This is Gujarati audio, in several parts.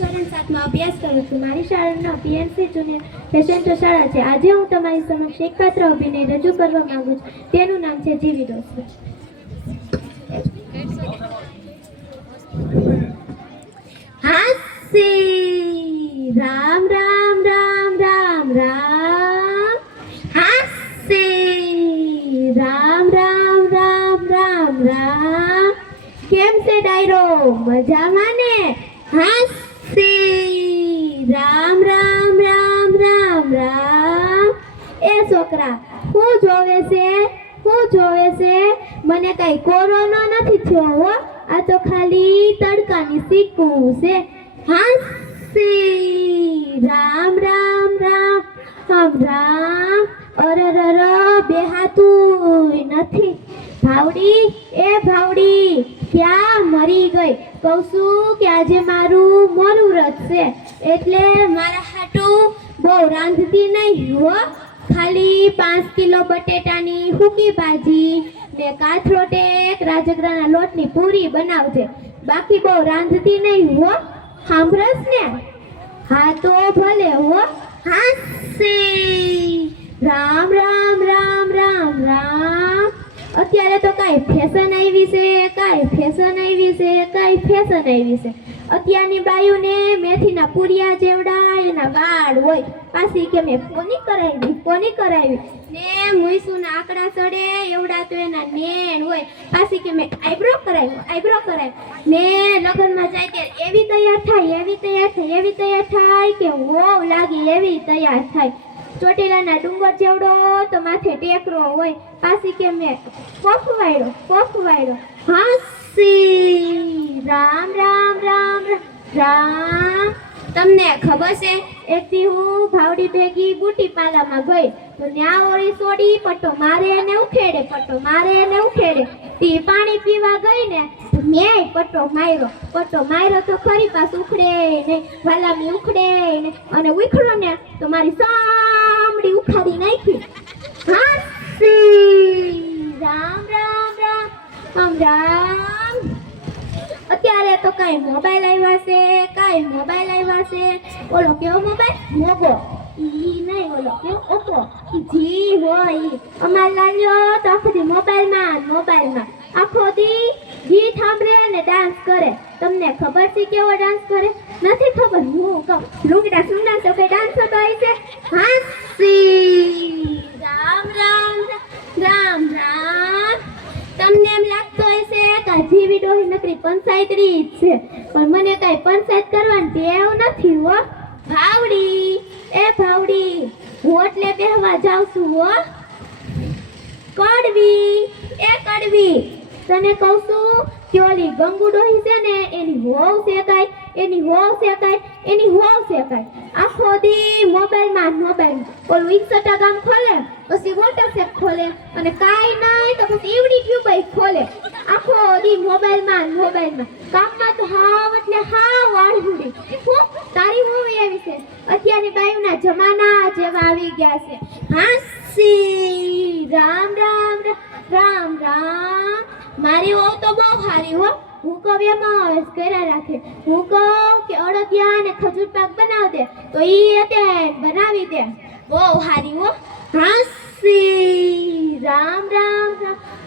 ધોરણ 7માં અભ્યાસ કરું છું. મારી શાળાનું પીએનસી જુનિયર પેશન્ટો શાળા છે. આજે હું તમારી સમક્ષ એક પાત્ર અભિનય રજૂ કરવા માંગુ છું. તેનું નામ છે જીવી દોસ્ત. હાસી રામ રામ રામ રામ રામ. હાસી રામ રામ રામ રામ રામ. કેમ છે ડાયરો? મજામાં ને? હાસી રામ રામ રામ રામ રામ. એ છોકરા, હું જોવે છે? મને કઈ કોરોના નથી થયો હો. આ તો ખાલી તડકાની શીખવું છે. હાસી રામ રામ રામ રામ રામ. અરરર, બે હાથું નથી. ભાવડી, એ ભાવડી, ક્યાં મરી ગઈ? કહું છું કે આજે મારું મોરું વ્રત છે, એટલે મારા હાટું બહુ રાંધતી નહીં હો. ખાલી 5 કિલો બટેટાની સૂકી ભાજી ને કાથરોટેક રાજગરાના લોટની પૂરી બનાવજે. બાકી બહુ રાંધતી નહીં હો. સાંભળસ ને? હા તો ભલે હો. હાસી રામ રામ રામ રામ રામ. અત્યારે તો કાંઈ ફેશન આવી છે. અત્યારની બાયુને મેથીના પૂરિયા જેવડા એના વાળ હોય. પાછી કે મેં કોની કરાવી ને મુઈસુના આંકડા ચડે એવડા તો એના નેણ હોય. પાછી કે મેં આઈબ્રો કરાવી ને લગ્નમાં જાય ત્યારે એવી તૈયાર થાય કે હોવ લાગી એવી તૈયાર થાય. ચોટીલાના ડુંગર જેવડો તો માથે ટેકરો હોય. પાછી કે મેં પફવાયડો. હાસી રામ રામ રામ રામ. તમને ખબર છે, એક દી હું ભાવડી ભેગી બુટી પાલામાં ગઈ તો ન્યા ઓળી સોડી પટ્ટો મારે એને ઉખેડે. તી પાણી પીવા ગઈ ને મેં પટ્ટો માર્યો તો ખરી પાસ ઉખડે ને વાલામી ઉખડે ને અને ઉખડો ને તો મારી સાંભળી ઉખાડી નાખી. હાસી રામ રામ રામ રામ. અત્યારે તો કાંઈ મોબાઈલ આવ્યા છે. ઓલો કેવો મોબાઈલ? મોગો. ઈ નહીં, ઓલો કેવો? ઓપ્પો. જી હોય ઈ. અમાર લાલ્યો તો આખો દી મોબાઈલમાં આખો દી ગીત સાંભળે અને ડાન્સ કરે. તમને ખબર છે કેવો ડાન્સ કરે? નથી ખબર? હું કહું, લુગડા સુંદર તો કઈ ડાન્સ થતો હોય છે. હાસી રામ રામ રામ રામ. તમને એમ લાગતો હશે કે જીવી ડોહી નકરી પંચાયતરી જ છે, પણ મને કઈ પંચાયત કરવાની ટેવ નથી હો. ભાવડી, એ ભાવડી, હું એટલે બેહવા જાઉં છું હો. કડવી, એ કડવી, તને કહું છું કે ઓલી ગંગુ ડોહી છે ને એની હોવ છે કાંઈ. આખો દી મોબાઈલમાં ઓલું ઇન્સ્ટાગ્રામ ખોલે, પછી વોટ્સએપ ખોલે અને કાંઈ નહીં તો પછી ઈવડી ટ્યુબ ખોલે. આખો દી મોબાઈલમાં કામમાં તો હાવ એટલે હાવ વાળુડી. તારી હોવી એવી છે. અત્યારની બાયુના જમાના જેવા આવી ગયા છે. હાસી રામ રામ રામ રામ. મારી વહુ તો બહુ સારી હો. હું કહું એમ કર્યા રાખે. હું કહું કે અડદિયા ને ખજૂર પાક બનાવ દે તો ઈ અત્યારે બનાવી દે. બહુ સારી હો. હાસી રામ રામ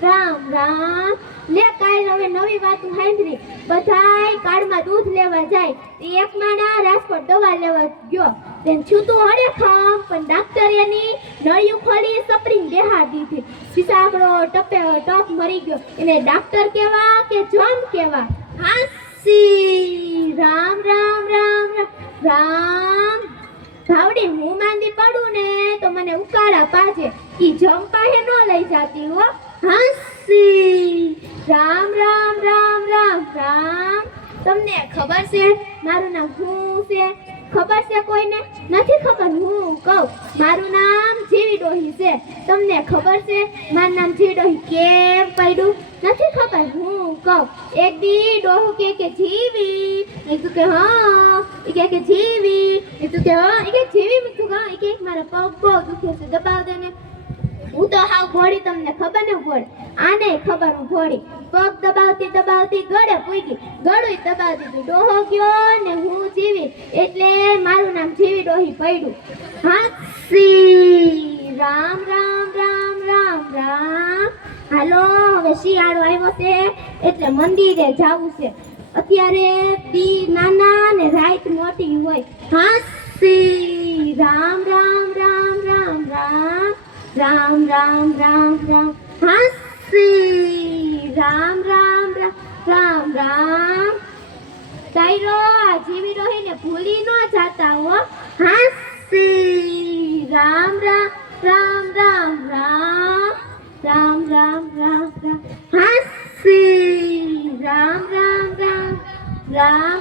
રામ રામ. લે કાલ હવે નવી વાત સાંભળી. બધાય કાળમાં દૂધ લેવા જાય. એક માણા રાજકોટ દવા લેવા ગયો. તેમ છૂતું હડે ખામ, પણ ડાક્ટર એની નળિયું ખોલી સપરીને બેહાર દીધી. સિસાકડો ટપ મરી ગયો. એને ડાક્ટર કેવા કે જોમ કેવા? હાસી રામ રામ રામ રામ. ભાવડી, હું માંદી પડું ને તો મને ઉકાળા પાજે. ઈ જમ પાસે ન લઈ જાતી હો. હાસી રામ રામ રામ રામ. તમને ખબર છે મારું નામ શું છે? ખબર છે કોઈને? નથી ખબર? હું કહું, મારું નામ જીવી ડોહી છે. તમને ખબર છે મારું નામ જીવી ડોહી કેમ પડ્યું? નથી ખબર? હું કહું, એક દી ડોહું કે જીવી, એ તું કે હા, એ કે જીવી, એ તું કે હા, એ કે જીવી, મેં તું હા, એ કે મારા પગ બહુ દુખે છે, દબાવ દે ને. હું તો હાવ ઘોડી, તમને ખબર ને ઘોડી? આને ખબર હું ઘોડી. પગ દબાવતી ગળે પૂગી, ગળું દબાવી દીધું. ડોહો ગયો ને હું જીવી. ડોહી પડ્યું. હાંસી રામ રામ રામ રામ રામ. હાલો હવે શિયાળો આવ્યો છે એટલે મંદિરે જાવું છે. અત્યારે દી નાના ને રાત મોટી હોય. હાંસી રામ રામ રામ રામ રામ રામ રામ રામ રામ. હાંસી રામ રામ રામ રામ રામ. તાયરો આ જીવી રહીને ભૂલી ન જાતા હો. હાંસી રામ રામ રામ રામ રામ રામ રામ રામ રામ. હાંસી રામ રામ રામ રામ.